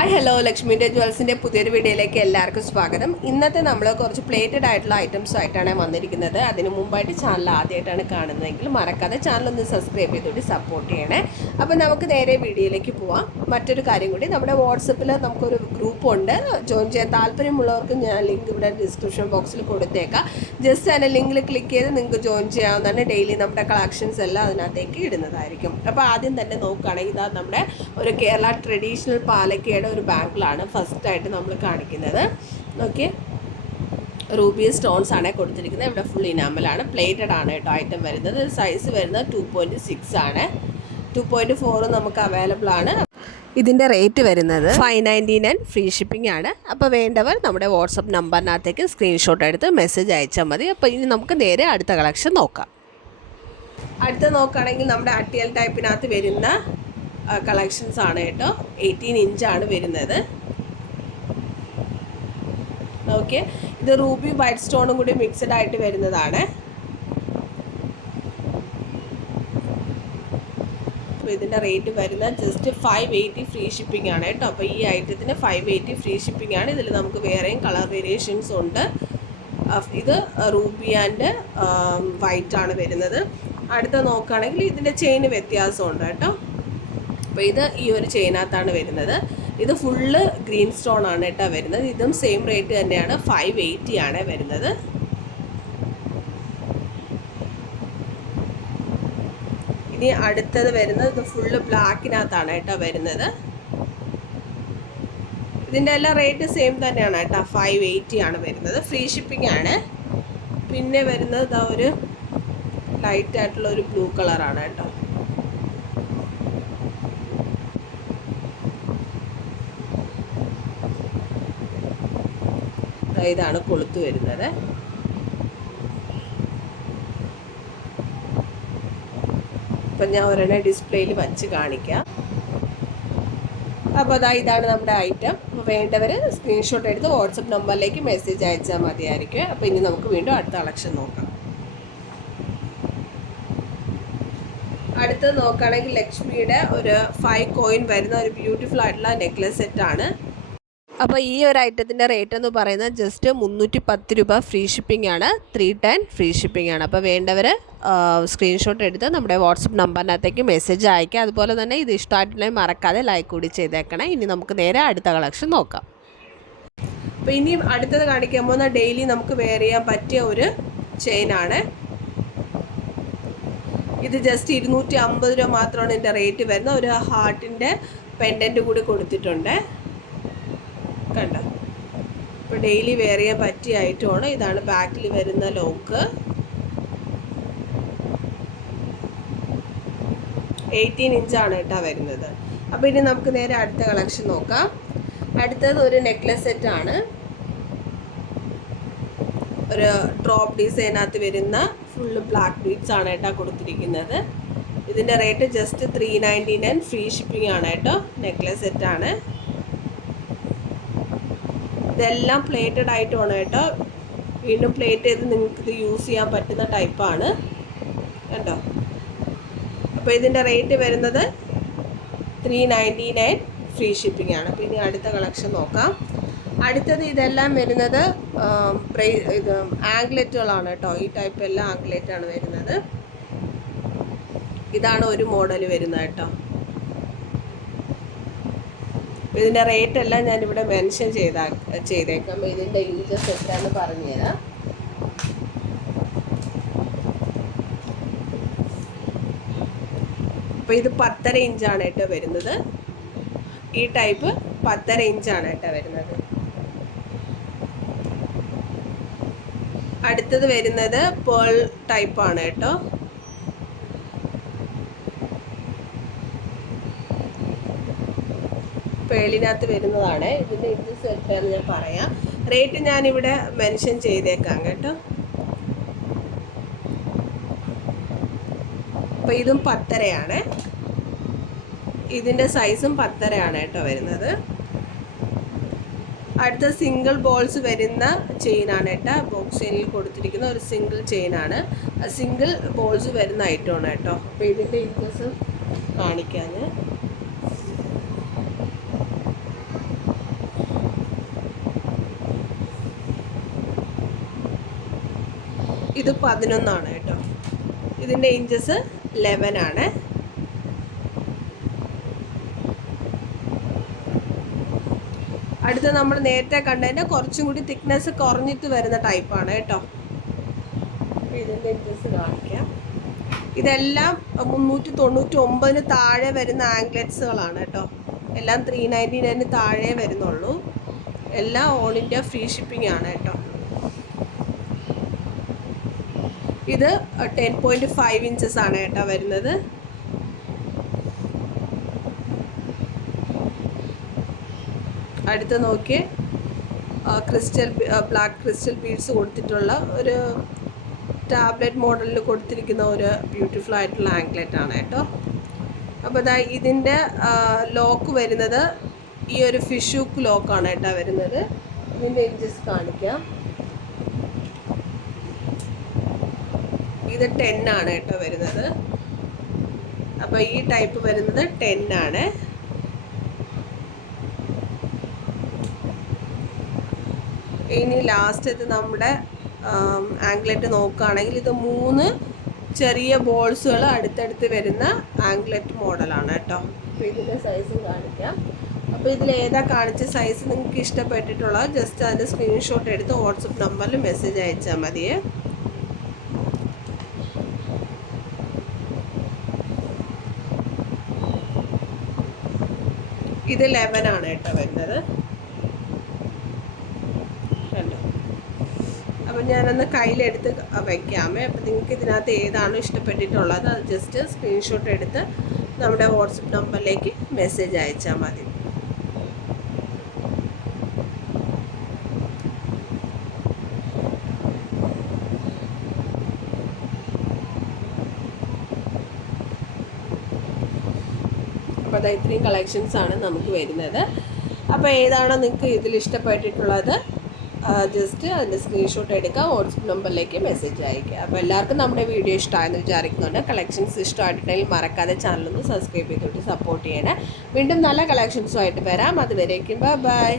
Hi hello ലക്ഷ്മിൻ്റെ ജ്വൽസിൻ്റെ പുതിയൊരു വീഡിയോയിലേക്ക് എല്ലാവർക്കും സ്വാഗതം. ഇന്നത്തെ നമ്മൾ കുറച്ച് പ്ലേറ്റഡ് ആയിട്ടുള്ള ഐറ്റംസ് ആയിട്ടാണ് വന്നിരിക്കുന്നത്. അതിന് മുമ്പായിട്ട് ചാനൽ ആദ്യമായിട്ടാണ് കാണുന്നതെങ്കിൽ മറക്കാതെ ചാനലൊന്ന് സബ്സ്ക്രൈബ് ചെയ്തുകൊണ്ട് സപ്പോർട്ട് ചെയ്യണേ. അപ്പോൾ നമുക്ക് നേരെ വീഡിയോയിലേക്ക് പോവാം. മറ്റൊരു കാര്യം കൂടി, നമ്മുടെ വാട്സപ്പിൽ നമുക്കൊരു ഗ്രൂപ്പുണ്ട്. ജോയിൻ ചെയ്യാൻ താല്പര്യമുള്ളവർക്ക് ഞാൻ ലിങ്ക് ഇവിടെ ഡിസ്ക്രിപ്ഷൻ ബോക്സിൽ കൊടുത്തേക്കാം. ജസ്റ്റ് അതിൻ്റെ ലിങ്കിൽ ക്ലിക്ക് ചെയ്ത് നിങ്ങൾക്ക് ജോയിൻ ചെയ്യാവുന്നതാണ്. ഡെയിലി നമ്മുടെ കളക്ഷൻസ് എല്ലാം അതിനകത്തേക്ക് ഇടുന്നതായിരിക്കും. അപ്പോൾ ആദ്യം തന്നെ നോക്കുകയാണെങ്കിൽ ഇതാ നമ്മുടെ ഒരു കേരള ട്രഡീഷണൽ പാലക്കയുടെ ഒരു ബാങ്കിലാണ് ഫസ്റ്റായിട്ട് നമ്മൾ കാണിക്കുന്നത്. ഓക്കെ, റൂബി സ്റ്റോൺസ് ആണ് കൊടുത്തിരിക്കുന്നത്. ഇവിടെ ഫുൾ ഇനാമലാണ്, പ്ലേറ്റഡ് ആണ് കേട്ടോ ഐറ്റം വരുന്നത്. സൈസ് വരുന്നത് 2.6 ആണ്. 2.4 നമുക്ക് അവൈലബിൾ ആണ്. ഇതിൻ്റെ റേറ്റ് വരുന്നത് 599 ഫ്രീ ഷിപ്പിംഗ് ആണ്. അപ്പോൾ വേണ്ടവർ നമ്മുടെ വാട്സപ്പ് നമ്പറിനകത്തേക്ക് സ്ക്രീൻഷോട്ട് എടുത്ത് മെസ്സേജ് അയച്ചാൽ മതി. അപ്പോൾ ഇനി നമുക്ക് നേരെ അടുത്ത കളക്ഷൻ നോക്കാം. അടുത്ത നോക്കുകയാണെങ്കിൽ നമ്മുടെ അട്ടിയൽ ടൈപ്പിനകത്ത് വരുന്ന കളക്ഷൻസ് ആണ് കേട്ടോ. 18 ഇഞ്ചാണ് വരുന്നത്. ഓക്കെ, ഇത് റൂബി വൈറ്റ് സ്റ്റോണും കൂടി മിക്സഡ് ആയിട്ട് വരുന്നതാണ്. അപ്പോൾ ഇതിൻ്റെ റേറ്റ് വരുന്നത് ജസ്റ്റ് 580 ഫ്രീ ഷിപ്പിംഗ് ആണ് കേട്ടോ. അപ്പോൾ ഈ ഐറ്റത്തിന് 580 ഫ്രീ ഷിപ്പിംഗ് ആണ്. ഇതിൽ നമുക്ക് വേറെയും കളർ വേരിയേഷൻസ് ഉണ്ട്. ഇത് റൂബി ആൻഡ് വൈറ്റ് ആണ് വരുന്നത്. അടുത്ത നോക്കുകയാണെങ്കിൽ ഇതിൻ്റെ ചെയിന് വ്യത്യാസമുണ്ട് കേട്ടോ. അപ്പോൾ ഇത് ഈ ഒരു ചെയിനകത്താണ് വരുന്നത്. ഇത് ഫുള്ള് ഗ്രീൻ സ്റ്റോൺ ആണ് കേട്ടോ വരുന്നത്. ഇതും സെയിം റേറ്റ് തന്നെയാണ്, 580 ആണ് വരുന്നത്. ഇനി അടുത്തത് വരുന്നത് ഇത് ഫുള്ള് ബ്ലാക്കിനകത്താണ് കേട്ടോ വരുന്നത്. ഇതിൻ്റെ എല്ലാം റേറ്റ് സെയിം തന്നെയാണ് കേട്ടോ, 580 ആണ് വരുന്നത്. ഫ്രീ ഷിപ്പിംഗ് ആണ്. പിന്നെ വരുന്നത് ഇതാ ഒരു ലൈറ്റായിട്ടുള്ള ഒരു ബ്ലൂ കളറാണ് കേട്ടോ. ഇതാണ് കൊളുത്ത് വരുന്നത്. അപ്പം ഞാൻ ഒരെണ്ണം ഡിസ്പ്ലേയിൽ വച്ച് കാണിക്കാം. അപ്പോൾ ഇതാണ് നമ്മുടെ ഐറ്റം. അപ്പോൾ വേണ്ടവർ സ്ക്രീൻഷോട്ട് എടുത്ത് വാട്സപ്പ് നമ്പറിലേക്ക് മെസ്സേജ് അയച്ചാൽ മതിയായിരിക്കും. അപ്പോൾ ഇനി നമുക്ക് വീണ്ടും അടുത്ത കളക്ഷൻ നോക്കാം. അടുത്തത് നോക്കുകയാണെങ്കിൽ ലക്ഷ്മിയുടെ ഒരു 5 കോയിൻ വരുന്ന ഒരു ബ്യൂട്ടിഫുൾ ആയിട്ടുള്ള നെക്ലസ് സെറ്റാണ്. അപ്പോൾ ഈ ഒരു ഐറ്റത്തിൻ്റെ റേറ്റ് എന്ന് പറയുന്നത് ജസ്റ്റ് 310 രൂപ ഫ്രീ ഷിപ്പിംഗ് ആണ്. 310 ഫ്രീ ഷിപ്പിംഗ് ആണ്. അപ്പോൾ വേണ്ടവർ സ്ക്രീൻഷോട്ട് എടുത്ത് നമ്മുടെ വാട്സപ്പ് നമ്പറിനകത്തേക്ക് മെസ്സേജ് അയക്കുക. അതുപോലെ തന്നെ ഇത് ഇഷ്ടമായിട്ടുണ്ടെങ്കിൽ മറക്കാതെ ലൈക്ക് കൂടി ചെയ്തേക്കണം. ഇനി നമുക്ക് നേരെ അടുത്ത കളക്ഷൻ നോക്കാം. അപ്പോൾ ഇനി അടുത്തത് കാണിക്കാൻ പോകുന്ന ഡെയിലി നമുക്ക് വെയർ ചെയ്യാൻ പറ്റിയ ഒരു ചെയിനാണ്. ഇത് ജസ്റ്റ് 250 രൂപ മാത്രമാണ് ഇതിൻ്റെ റേറ്റ് വരുന്നത്. ഒരു ഹാർട്ടിൻ്റെ പെൻഡൻറ്റ് കൂടി കൊടുത്തിട്ടുണ്ട് കണ്ടോ. ഇപ്പോൾ ഡെയിലി വെയർ ചെയ്യാൻ പറ്റിയ ഐറ്റമാണ്. ഇതാണ് ബാക്കിൽ വരുന്ന ലോക്ക്. 18 ഇഞ്ചാണ് കേട്ടോ വരുന്നത്. അപ്പോൾ ഇനി നമുക്ക് നേരെ അടുത്ത കളക്ഷൻ നോക്കാം. അടുത്തത് ഒരു നെക്ലസ് സെറ്റാണ്. ഒരു ഡ്രോപ്പ് ഡിസൈനകത്ത് വരുന്ന ഫുള്ള് ബ്ലാക്ക് ബീഡ്സ് ആണ് കേട്ടോ കൊടുത്തിരിക്കുന്നത്. ഇതിൻ്റെ റേറ്റ് ജസ്റ്റ് 399 ഫ്രീ ഷിപ്പിംഗ് ആണ് കേട്ടോ. നെക്ലസ് സെറ്റാണ്. ഇതെല്ലാം പ്ലേറ്റഡ് ആയിട്ടുമാണ് കേട്ടോ. വീണ്ടും പ്ലേറ്റ് ചെയ്ത് നിങ്ങൾക്ക് ഇത് യൂസ് ചെയ്യാൻ പറ്റുന്ന ടൈപ്പാണ് കേട്ടോ. അപ്പോൾ ഇതിൻ്റെ റേറ്റ് വരുന്നത് 399 ഫ്രീ ഷിപ്പിംഗ് ആണ്. അപ്പോൾ ഇനി അടുത്ത കളക്ഷൻ നോക്കാം. അടുത്തത് ഇതെല്ലാം വരുന്നത് ഇത് ആംഗ്ലെറ്റുകളാണ് കേട്ടോ. ഈ ടൈപ്പ് എല്ലാം ആംഗ്ലെറ്റാണ് വരുന്നത്. ഇതാണ് ഒരു മോഡൽ വരുന്നത് കേട്ടോ. ഇതിൻ്റെ റേറ്റ് എല്ലാം ഞാനിവിടെ മെൻഷൻ ചെയ്തേക്കാം. ഇതിൻ്റെ ഇഞ്ചസ് എത്രയാണെന്ന് പറഞ്ഞുതരാം. അപ്പോൾ ഇത് 10.5 ഇഞ്ചാണ് കേട്ടോ വരുന്നത്. ഈ ടൈപ്പ് 10.5 ഇഞ്ചാണ് കേട്ടോ വരുന്നത്. അടുത്തത് വരുന്നത് പേൾ ടൈപ്പാണ് കേട്ടോ. പേളിനകത്ത് വരുന്നതാണ്. ഇതിൻ്റെ ഇഞ്ചസ് എത്രയാണെന്ന് ഞാൻ പറയാം. റേറ്റ് ഞാനിവിടെ മെൻഷൻ ചെയ്തേക്കാം കേട്ടോ. അപ്പോൾ ഇതും 10.5 ഇതിൻ്റെ സൈസും 10.5 കേട്ടോ വരുന്നത്. അടുത്ത സിംഗിൾ ബോൾസ് വരുന്ന ചെയിനാണ് കേട്ടോ. ബോക്സ് ചെയിനിൽ കൊടുത്തിരിക്കുന്ന ഒരു സിംഗിൾ ചെയിനാണ്. സിംഗിൾ ബോൾസ് വരുന്ന ഐറ്റമാണ് കേട്ടോ. അപ്പോൾ ഇതിൻ്റെ ഇഞ്ചസ് കാണിക്കാൻ ഇത് 11 കേട്ടോ. ഇതിൻ്റെ ഇഞ്ചസ് 11. അടുത്ത നമ്മൾ നേരത്തെ കണ്ടതിൻ്റെ കുറച്ചും കൂടി തിക്നെസ് കുറഞ്ഞിട്ട് വരുന്ന ടൈപ്പാണ് കേട്ടോ. ഇതിൻ്റെ ഇഞ്ചസ് കാണിക്കാം. ഇതെല്ലാം 399 താഴെ വരുന്ന ആംഗ്ലെറ്റ്സുകളാണ് കേട്ടോ. എല്ലാം 399 താഴെ വരുന്നുള്ളൂ. എല്ലാം ഓൾ ഇന്ത്യ ഫ്രീ ഷിപ്പിംഗ് ആണ് കേട്ടോ. ഇത് 10.5 ഇഞ്ചസ് ആണ് കേട്ടോ വരുന്നത്. അടുത്ത് നോക്കിയേ, ബ്ലാക്ക് ക്രിസ്റ്റൽ ബീഡ്സ് കൊടുത്തിട്ടുള്ള ഒരു ടാബ്ലറ്റ് മോഡലിൽ കൊടുത്തിരിക്കുന്ന ഒരു ബ്യൂട്ടിഫുൾ ആയിട്ടുള്ള ആംഗ്ലെറ്റ് ആണ് കേട്ടോ. അപ്പോൾ ഇതാ ഇതിൻ്റെ ലോക്ക് വരുന്നത് ഈ ഒരു ഫിഷ് ഹുക്ക് ലോക്കാണ് കേട്ടോ വരുന്നത്. ഇതിൻ്റെ ഇഞ്ചസ് കാണിക്കാം. ഇത് 10 ആണ് കേട്ടോ വരുന്നത്. അപ്പോൾ ഈ ടൈപ്പ് വരുന്നത് 10 ആണ്. ഇനി ലാസ്റ്റത്തെ നമ്മുടെ ആംഗ്ലെറ്റ് നോക്കുകയാണെങ്കിൽ ഇത് 3 ചെറിയ ബോൾസുകൾ അടുത്തടുത്ത് വരുന്ന ആംഗ്ലെറ്റ് മോഡലാണ് കേട്ടോ. അപ്പോൾ ഇതിൻ്റെ സൈസും കാണിക്കാം. അപ്പോൾ ഇതിൽ ഏതാ കാണിച്ച സൈസ് നിങ്ങൾക്ക് ഇഷ്ടപ്പെട്ടിട്ടുള്ളത് ജസ്റ്റ് അതിൻ്റെ സ്ക്രീൻഷോട്ട് എടുത്ത് വാട്സപ്പ് നമ്പറിൽ മെസ്സേജ് അയച്ചാൽ മതിയേ. ഇത് 11 ആണ് കേട്ടോ വരുന്നത്. അപ്പം ഞാനൊന്ന് കയ്യിലെടുത്ത് വയ്ക്കാമേ. അപ്പം നിങ്ങൾക്ക് ഇതിനകത്ത് ഏതാണോ ഇഷ്ടപ്പെട്ടിട്ടുള്ളത് അത് ജസ്റ്റ് സ്ക്രീൻഷോട്ട് എടുത്ത് നമ്മുടെ വാട്സപ്പ് നമ്പറിലേക്ക് മെസ്സേജ് അയച്ചാൽ മതി. അപ്പോൾ അത് ഇത്രയും കളക്ഷൻസാണ് നമുക്ക് വരുന്നത്. അപ്പോൾ ഏതാണോ നിങ്ങൾക്ക് ഇതിൽ ഇഷ്ടപ്പെട്ടിട്ടുള്ളത് ജസ്റ്റ് അതിൻ്റെ സ്ക്രീൻഷോട്ട് എടുക്കുക, വാട്സപ്പ് നമ്പറിലേക്ക് മെസ്സേജ് അയയ്ക്കുക. അപ്പോൾ എല്ലാവർക്കും നമ്മുടെ വീഡിയോ ഇഷ്ടമായെന്ന് വിചാരിക്കുന്നുണ്ട്. കളക്ഷൻസ് ഇഷ്ടമായിട്ടുണ്ടെങ്കിൽ മറക്കാതെ ചാനലൊന്ന് സബ്സ്ക്രൈബ് ചെയ്തിട്ട് സപ്പോർട്ട് ചെയ്യണേ. വീണ്ടും നല്ല കളക്ഷൻസുമായിട്ട് വരാം. അതുവരേക്കും ബൈ.